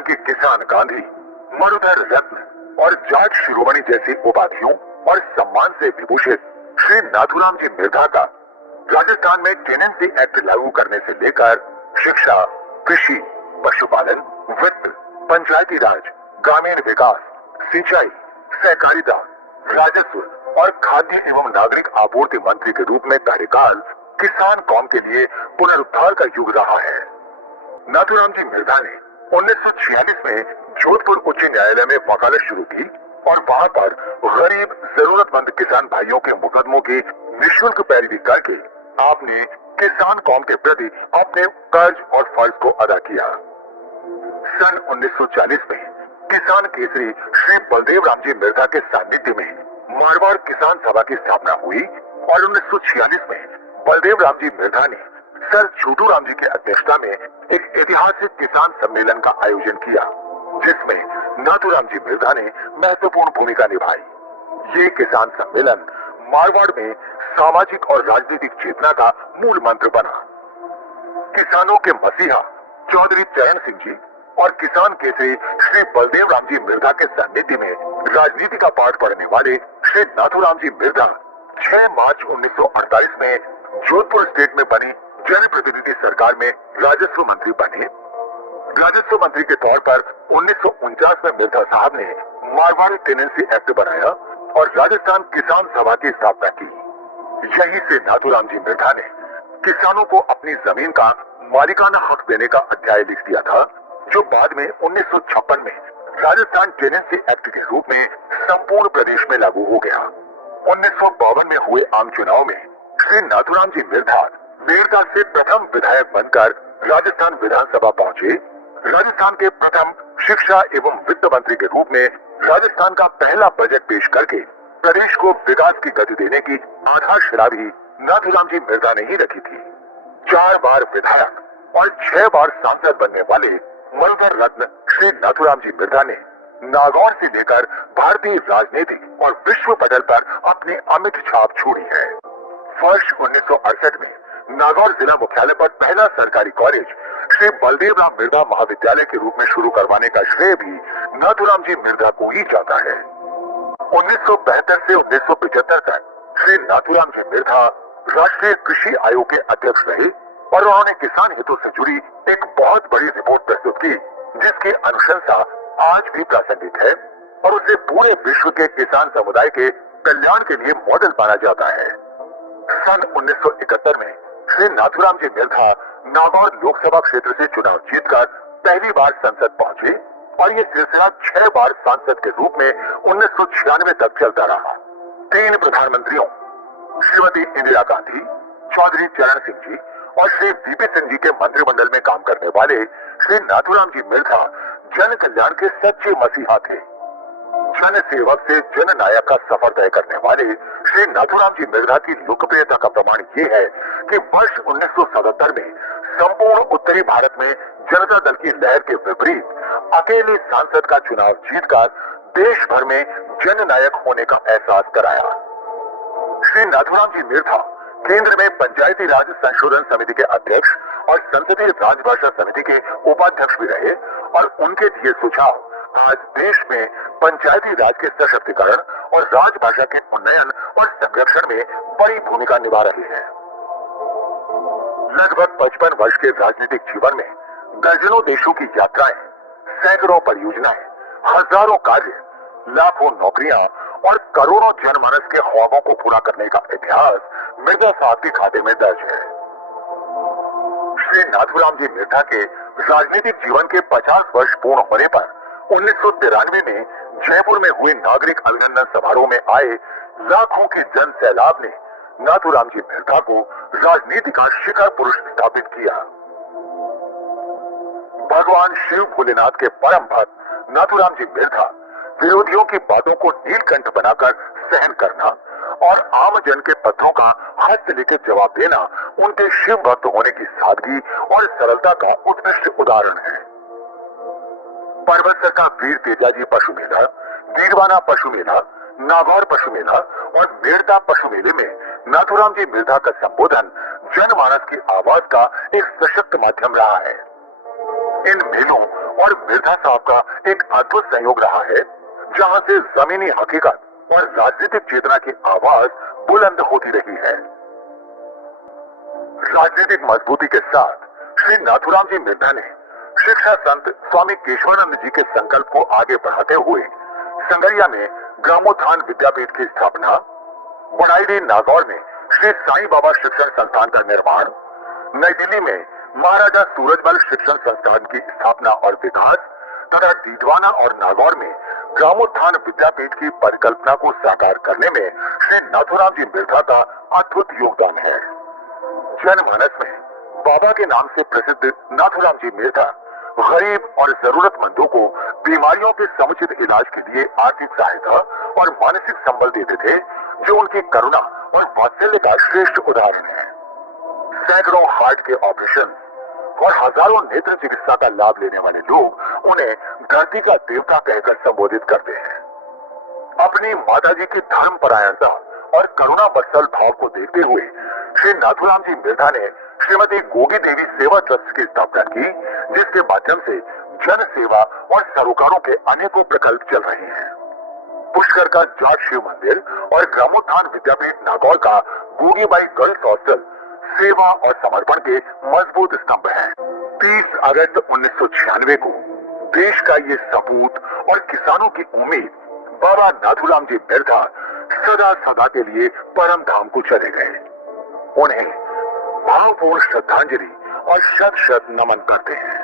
हिंदुस्तान के किसान गांधी, मरुधर रत्न और जाट शिरोमणि जैसी उपाधियों और सम्मान से विभूषित श्री नाथूराम जी मिर्धा का राजस्थान में टेनेंसी एक्ट लागू करने से लेकर शिक्षा, कृषि, पशुपालन, वित्त, पंचायती राज, ग्रामीण विकास, सिंचाई, सहकारिता, राजस्व और खाद्य एवं नागरिक आपूर्ति मंत्री के रूप में कार्यकाल किसान कौम के लिए पुनरुद्धार का युग रहा है। नाथूराम जी मिर्धा ने 1946 में जोधपुर उच्च न्यायालय में वकालत शुरू की और वहां पर गरीब जरूरतमंद किसान भाइयों के मुकदमों की निःशुल्क पैरवी करके आपने किसान कौम के प्रति अपने कर्ज और फर्ज को अदा किया। सन 1940 में किसान केसरी श्री बलदेव राम जी मिर्धा के सानिध्य में मारवाड़ किसान सभा की स्थापना हुई और 1946 में बलदेव राम जी मिर्धा ने सर छोटू राम जी की अध्यक्षता में एक ऐतिहासिक किसान सम्मेलन का आयोजन किया, जिसमें नाथूराम जी मिर्धा ने महत्वपूर्ण भूमिका निभाई। ये किसान सम्मेलन मारवाड़ में सामाजिक और राजनीतिक चेतना का मूल मंत्र बना। किसानों के मसीहा चौधरी चरण सिंह जी और किसान केसरी श्री बलदेव राम जी मिर्धा के सानिध्य में राजनीति का पाठ पढ़ने वाले श्री नाथूराम जी मिर्धा 6 मार्च 1948 में जोधपुर स्टेट में बनी जनप्रतिनिधि सरकार में राजस्व मंत्री बने। राजस्व मंत्री के तौर पर 1949 में मिर्धा साहब ने मारवाड़ी टेनेंसी एक्ट बनाया और राजस्थान किसान सभा की स्थापना की। यहीं से नाथूराम जी मिर्धा ने किसानों को अपनी जमीन का मालिकाना हक देने का अध्याय लिख दिया था, जो बाद में 1956 में राजस्थान टेनेंसी एक्ट के रूप में संपूर्ण प्रदेश में लागू हो गया। 1952 में हुए आम चुनाव में श्री नाथूराम जी मिर्धा मेरठ से प्रथम विधायक बनकर राजस्थान विधानसभा पहुंचे। राजस्थान के प्रथम शिक्षा एवं वित्त मंत्री के रूप में राजस्थान का पहला बजट पेश करके प्रदेश को विकास की गति देने की आधारशिला भी नाथूराम जी मिर्धा ने ही रखी थी। 4 बार विधायक और 6 बार सांसद बनने वाले मरुधर रत्न श्री नाथूराम जी मिर्धा ने नागौर से लेकर भारतीय राजनीति और विश्व पटल पर अपनी अमिट छाप छोड़ी है। वर्ष 1968 में नागौर जिला मुख्यालय पर पहला सरकारी कॉलेज श्री बलदेव राम मिर्धा महाविद्यालय के रूप में शुरू करवाने का श्रेय भी नाथूराम जी मिर्धा को ही जाता है। 1972 से 1975 तक श्री नाथूराम जी मिर्धा राष्ट्रीय कृषि आयोग के अध्यक्ष रहे और उन्होंने किसान हितों से जुड़ी एक बहुत बड़ी रिपोर्ट प्रस्तुत की, जिसकी अनुशंसा आज भी प्रासंगिक है और उसे पूरे विश्व के किसान समुदाय के कल्याण के लिए मॉडल माना जाता है। सन 1971 में श्री नाथूराम जी मिर्धा नागौर लोकसभा क्षेत्र से चुनाव जीतकर पहली बार संसद पहुंचे और ये सिलसिला 6 बार सांसद के रूप में 1996 तक चलता रहा। 3 प्रधानमंत्रियों श्रीमती इंदिरा गांधी, चौधरी चरण सिंह जी और श्री वीपी सिंह जी के मंत्रिमंडल में काम करने वाले श्री नाथूराम जी मिर्धा जन कल्याण के सच्चे मसीहा थे। जन सेवक से जन नायक का सफर तय करने वाले श्री नाथूराम जी मिर्धा की लोकप्रियता का प्रमाण ये है कि वर्ष 1977 में संपूर्ण उत्तरी भारत में जनता दल की लहर के विपरीत अकेले सांसद का चुनाव जीतकर देश भर में जन नायक होने का एहसास कराया। श्री नाथूराम जी मिर्धा केंद्र में पंचायती राज संशोधन समिति के अध्यक्ष और संसदीय राजभाषा समिति के उपाध्यक्ष भी रहे और उनके दिए सुझाव आज देश में पंचायती राज के सशक्तिकरण और राजभाषा के उन्नयन और संरक्षण में बड़ी भूमिका निभा रहे हैं। लगभग 55 वर्ष के राजनीतिक जीवन में दर्जनों देशों की यात्राएं, सैकड़ों परियोजनाएं, हजारों कार्य, लाखों नौकरियां और करोड़ों जनमानस के ख्वाबों को पूरा करने का इतिहास मिर्धा साहब के खाते में दर्ज है। श्री नाथूराम जी मिर्धा के राजनीतिक जीवन के 50 वर्ष पूर्ण होने पर 1993 में जयपुर में हुए नागरिक अभिनंदन समारोह में आए लाखों के जन सैलाब ने नाथूराम जी मिर्धा को राजनीति का शिखर पुरुष स्थापित किया। भगवान शिव भोलेनाथ के परम भक्त नाथूराम जी मिर्धा विरोधियों की बातों को नीलकंठ बनाकर सहन करना और आम जन के पत्रों का हाथ से लेकर जवाब देना उनके शिव भक्त होने की सादगी और सरलता का उत्कृष्ट उदाहरण है। परबतसर का वीर तेजाजी पशु मेला, गीरवाना पशु मेला, नागौर पशु मेला और मेड़ता पशु मेले में नाथूराम जी मिर्धा का संबोधन जनमानस की आवाज का एक सशक्त माध्यम रहा है। इन मेलों और मिर्धा साहब का एक अद्भुत संयोग रहा है, जहां से जमीनी हकीकत और राजनीतिक चेतना की आवाज बुलंद होती रही है। राजनीतिक मजबूती के साथ श्री नाथुराम जी मिर्धा ने शिक्षा संत स्वामी केशवानंद जी के संकल्प को आगे बढ़ाते हुए संगरिया में ग्रामोत्थान विद्यापीठ की स्थापना, बनाईडी नागौर में श्री साईं बाबा शिक्षण संस्थान का निर्माण, नई दिल्ली में महाराजा सूरजमल शिक्षण संस्थान की स्थापना और विकास तथा डीडवाना और नागौर में ग्रामोत्थान विद्यापीठ की परिकल्पना को साकार करने में श्री नाथुराम जी मिर्धा का अद्भुत योगदान है। जनमानस में बाबा के नाम से प्रसिद्ध नाथुराम जी मिर्धा गरीब और जरूरतमंदों को बीमारियों के समुचित इलाज के लिए आर्थिक सहायता और मानसिक संबल देते थे, जो उनकी करुणा और वात्सल्य का श्रेष्ठ उदाहरण है। सैकड़ों हार्ट के ऑपरेशन और हजारों नेत्र चिकित्सा का लाभ लेने वाले लोग उन्हें धरती का देवता कहकर संबोधित करते हैं। अपनी माताजी की धर्मपरायणता और करुणा बत्सल भाव को देखते हुए श्री नाथुराम जी मिर्धा ने श्रीमती गोगी देवी सेवा ट्रस्ट की स्थापना की, जिसके माध्यम से जन सेवा और सरोकारों के अनेकों प्रकल्प चल रहे हैं। पुष्कर का जाट शिव मंदिर और ग्रामोत्थान विद्यापीठ नागौर का गोगीबाई गर्ल्स हॉस्टल सेवा और समर्पण के मजबूत स्तंभ हैं। 30 अगस्त 1996 को देश का ये सपूत और किसानों की उम्मीद बाबा नाथुराम जी मिर्धा सदा सदा के लिए परम धाम को चले गए। उन्हें भावपूर्ण श्रद्धांजलि और शत शत नमन करते हैं।